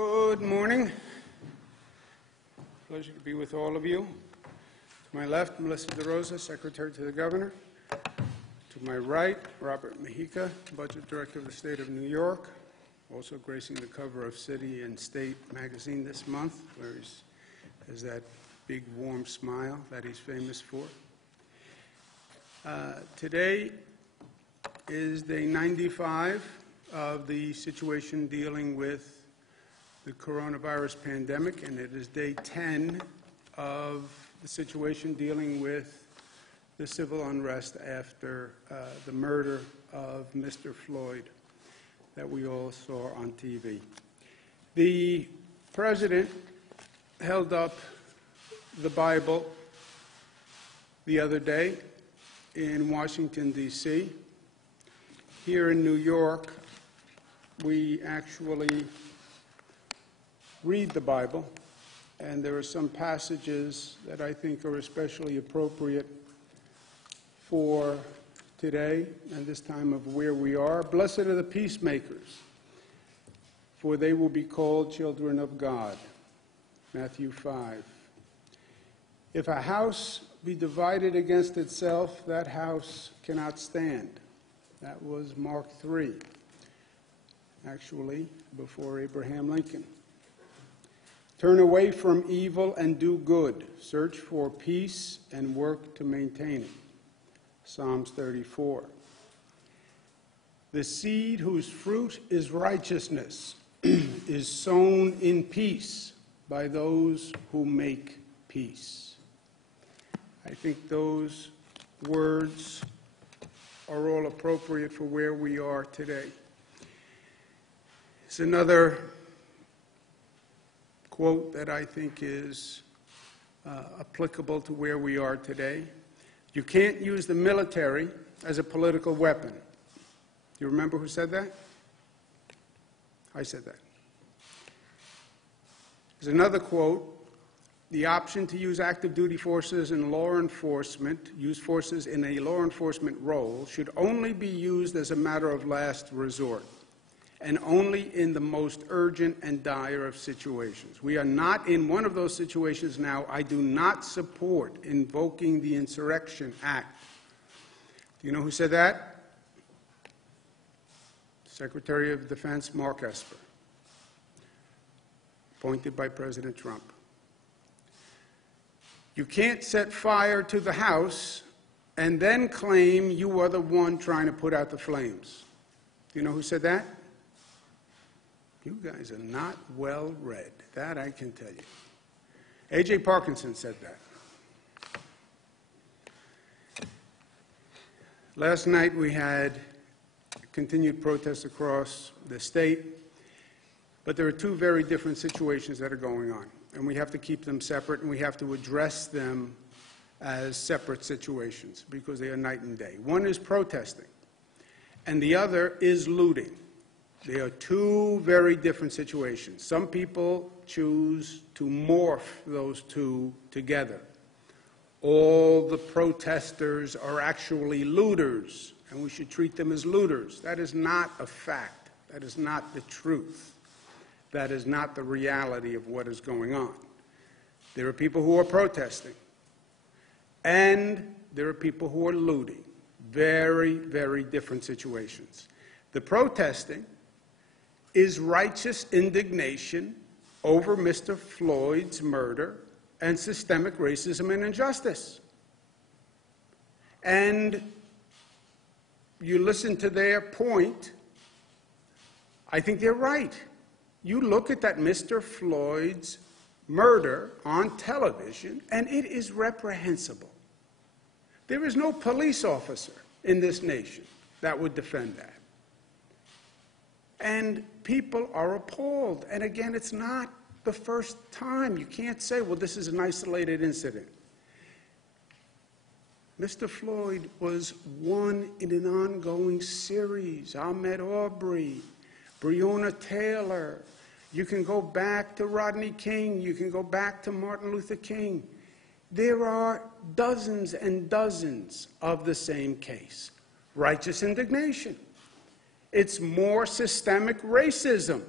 Good morning. Pleasure to be with all of you. To my left, Melissa DeRosa, Secretary to the Governor. To my right, Robert Mejica, Budget Director of the State of New York, also gracing the cover of City and State magazine this month, where he has that big warm smile that he's famous for. Today is day 95 of the situation dealing with the coronavirus pandemic, and it is day 10 of the situation dealing with the civil unrest after the murder of Mr. Floyd that we all saw on TV. The President held up the Bible the other day in Washington, D.C. Here in New York, we actually read the Bible, and there are some passages that I think are especially appropriate for today and this time of where we are. Blessed are the peacemakers, for they will be called children of God. Matthew 5. If a house be divided against itself, that house cannot stand. That was Mark 3, actually, before Abraham Lincoln. Turn away from evil and do good. Search for peace and work to maintain it. Psalms 34. The seed whose fruit is righteousness is sown in peace by those who make peace. I think those words are all appropriate for where we are today. It's another quote that I think is applicable to where we are today. You can't use the military as a political weapon. You remember who said that? I said that. There's another quote. The option to use active duty forces in law enforcement, use forces in a law enforcement role, should only be used as a matter of last resort, and only in the most urgent and dire of situations. We are not in one of those situations now. I do not support invoking the Insurrection Act. Do you know who said that? Secretary of Defense Mark Esper, appointed by President Trump. You can't set fire to the house and then claim you are the one trying to put out the flames. Do you know who said that? You guys are not well read. That I can tell you. A.J. Parkinson said that. Last night we had continued protests across the state, but there are two very different situations that are going on, and we have to keep them separate, and we have to address them as separate situations because they are night and day. One is protesting, and the other is looting. They are two very different situations. Some people choose to morph those two together. All the protesters are actually looters, and we should treat them as looters. That is not a fact. That is not the truth. That is not the reality of what is going on. There are people who are protesting, and there are people who are looting. Very, very different situations. The protesting is righteous indignation over Mr. Floyd's murder and systemic racism and injustice. And you listen to their point, I think they're right. You look at that Mr. Floyd's murder on television, and it is reprehensible. There is no police officer in this nation that would defend that. And people are appalled. And again, it's not the first time. You can't say, well, this is an isolated incident. Mr. Floyd was one in an ongoing series. Ahmaud Arbery, Breonna Taylor. You can go back to Rodney King. You can go back to Martin Luther King. There are dozens and dozens of the same case. Righteous indignation. It's more systemic racism.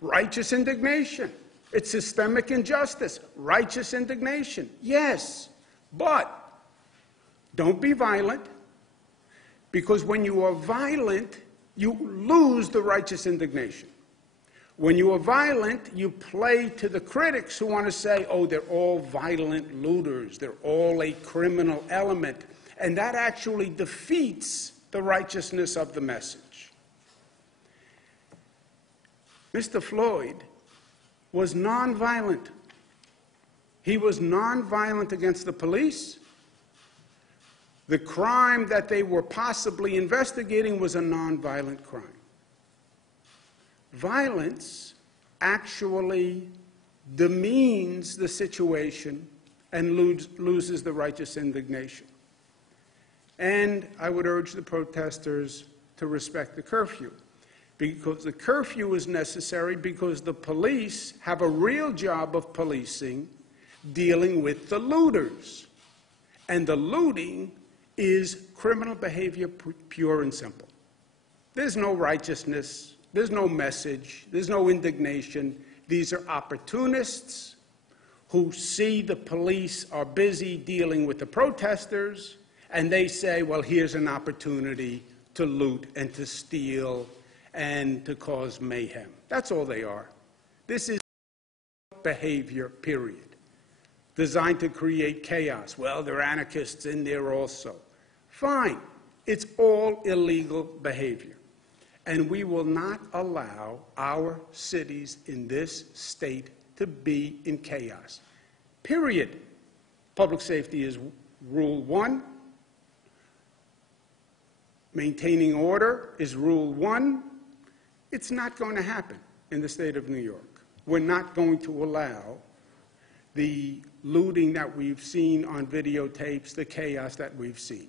Righteous indignation. It's systemic injustice. Righteous indignation. Yes, but don't be violent, because when you are violent, you lose the righteous indignation. When you are violent, you play to the critics who want to say, oh, they're all violent looters, they're all a criminal element, and that actually defeats the righteousness of the message. Mr. Floyd was nonviolent. He was nonviolent against the police. The crime that they were possibly investigating was a nonviolent crime. Violence actually demeans the situation and loses the righteous indignation. And I would urge the protesters to respect the curfew, because the curfew is necessary because the police have a real job of policing, dealing with the looters. And the looting is criminal behavior, pure and simple. There's no righteousness, there's no message, there's no indignation. These are opportunists who see the police are busy dealing with the protesters, and they say, well, here's an opportunity to loot and to steal and to cause mayhem. That's all they are. This is behavior, period, designed to create chaos. Well, there are anarchists in there also. Fine. It's all illegal behavior. And we will not allow our cities in this state to be in chaos. Period. Public safety is rule 1. Maintaining order is rule 1. It's not going to happen in the state of New York. We're not going to allow the looting that we've seen on videotapes, the chaos that we've seen.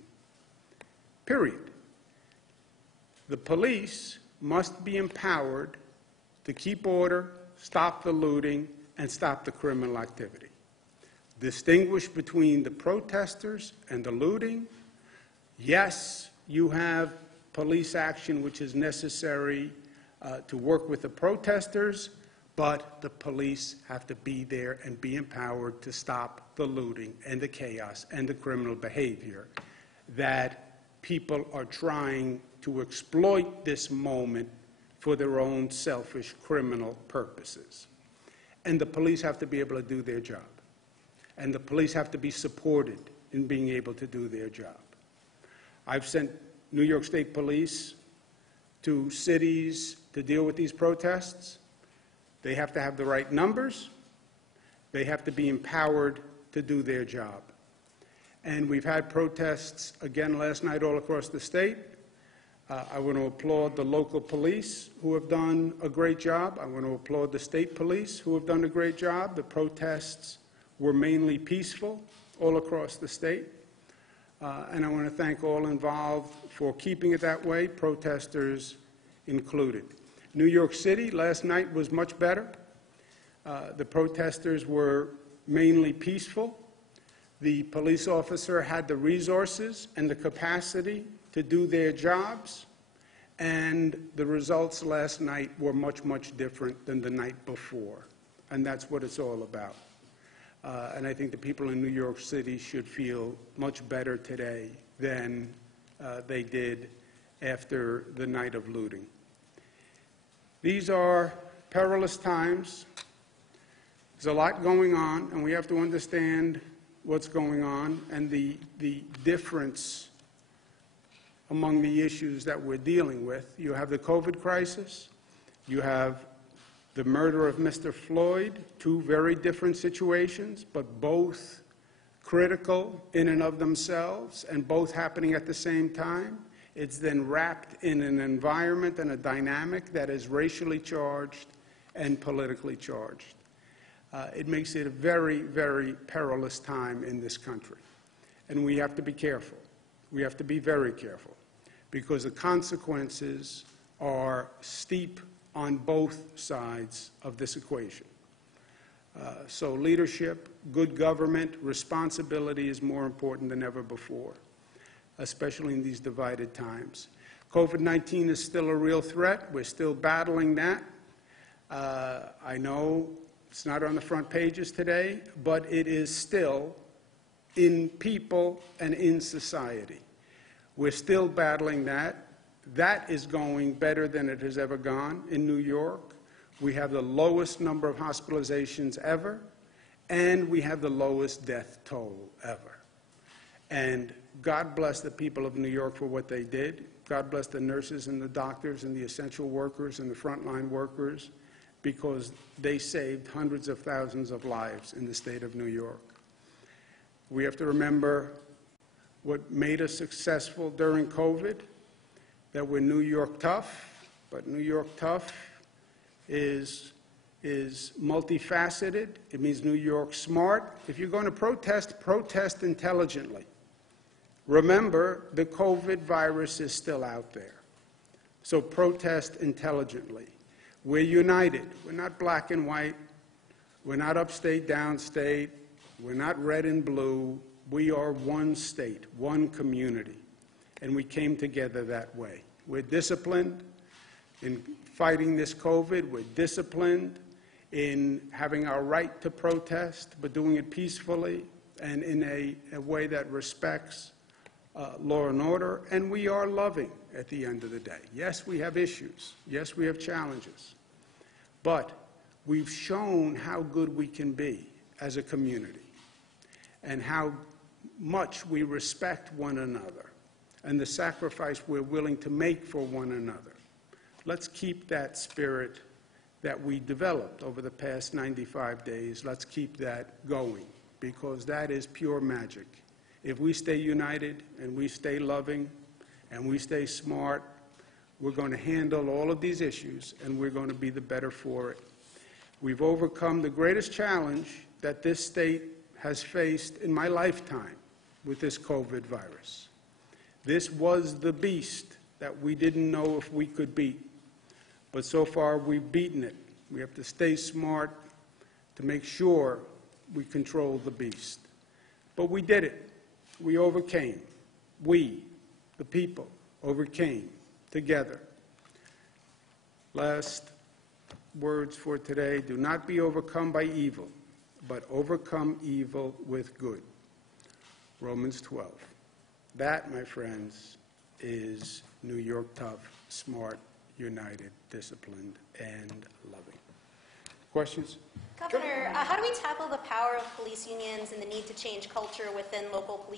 Period. The police must be empowered to keep order, stop the looting, and stop the criminal activity. Distinguish between the protesters and the looting. Yes, you have police action which is necessary to work with the protesters, but the police have to be there and be empowered to stop the looting and the chaos and the criminal behavior that people are trying to exploit this moment for their own selfish criminal purposes. And the police have to be able to do their job. And the police have to be supported in being able to do their job. I've sent New York State Police to cities to deal with these protests. They have to have the right numbers. They have to be empowered to do their job. And we've had protests again last night all across the state. I want to applaud the local police who have done a great job. I want to applaud the state police who have done a great job. The protests were mainly peaceful all across the state. And I want to thank all involved for keeping it that way, protesters included. New York City last night was much better. The protesters were mainly peaceful. The police officer had the resources and the capacity to do their jobs, and the results last night were much, much different than the night before, and that's what it's all about. And I think the people in New York City should feel much better today than they did after the night of looting. These are perilous times. There's a lot going on, and we have to understand what's going on and the difference among the issues that we're dealing with. You have the COVID crisis. You have the murder of Mr. Floyd, two very different situations, but both critical in and of themselves and both happening at the same time. It's then wrapped in an environment and a dynamic that is racially charged and politically charged. It makes it a very, very perilous time in this country. And we have to be careful. We have to be very careful, because the consequences are steep on both sides of this equation. So leadership, good government, responsibility is more important than ever before, especially in these divided times. COVID-19 is still a real threat. We're still battling that. I know it's not on the front pages today, but it is still in people and in society. We're still battling that. That is going better than it has ever gone in New York. We have the lowest number of hospitalizations ever, and we have the lowest death toll ever. And God bless the people of New York for what they did. God bless the nurses and the doctors and the essential workers and the frontline workers, because they saved hundreds of thousands of lives in the state of New York. We have to remember what made us successful during COVID, that we're New York tough, but New York tough is multifaceted. It means New York smart. If you're going to protest, protest intelligently. Remember, the COVID virus is still out there. So protest intelligently. We're united. We're not black and white. We're not upstate, downstate. We're not red and blue. We are one state, one community. And we came together that way. We're disciplined in fighting this COVID. We're disciplined in having our right to protest, but doing it peacefully and in a way that respects law and order. And we are loving at the end of the day. Yes, we have issues. Yes, we have challenges. But we've shown how good we can be as a community and how much we respect one another and the sacrifice we're willing to make for one another. Let's keep that spirit that we developed over the past 95 days. Let's keep that going, because that is pure magic. If we stay united and we stay loving and we stay smart, we're going to handle all of these issues and we're going to be the better for it. We've overcome the greatest challenge that this state has faced in my lifetime with this COVID virus. This was the beast that we didn't know if we could beat. But so far, we've beaten it. We have to stay smart to make sure we control the beast. But we did it. We overcame. We, the people, overcame together. Last words for today: do not be overcome by evil, but overcome evil with good. Romans 12. That, my friends, is New York tough, smart, united, disciplined, and loving. Questions? Governor, how do we tackle the power of police unions and the need to change culture within local police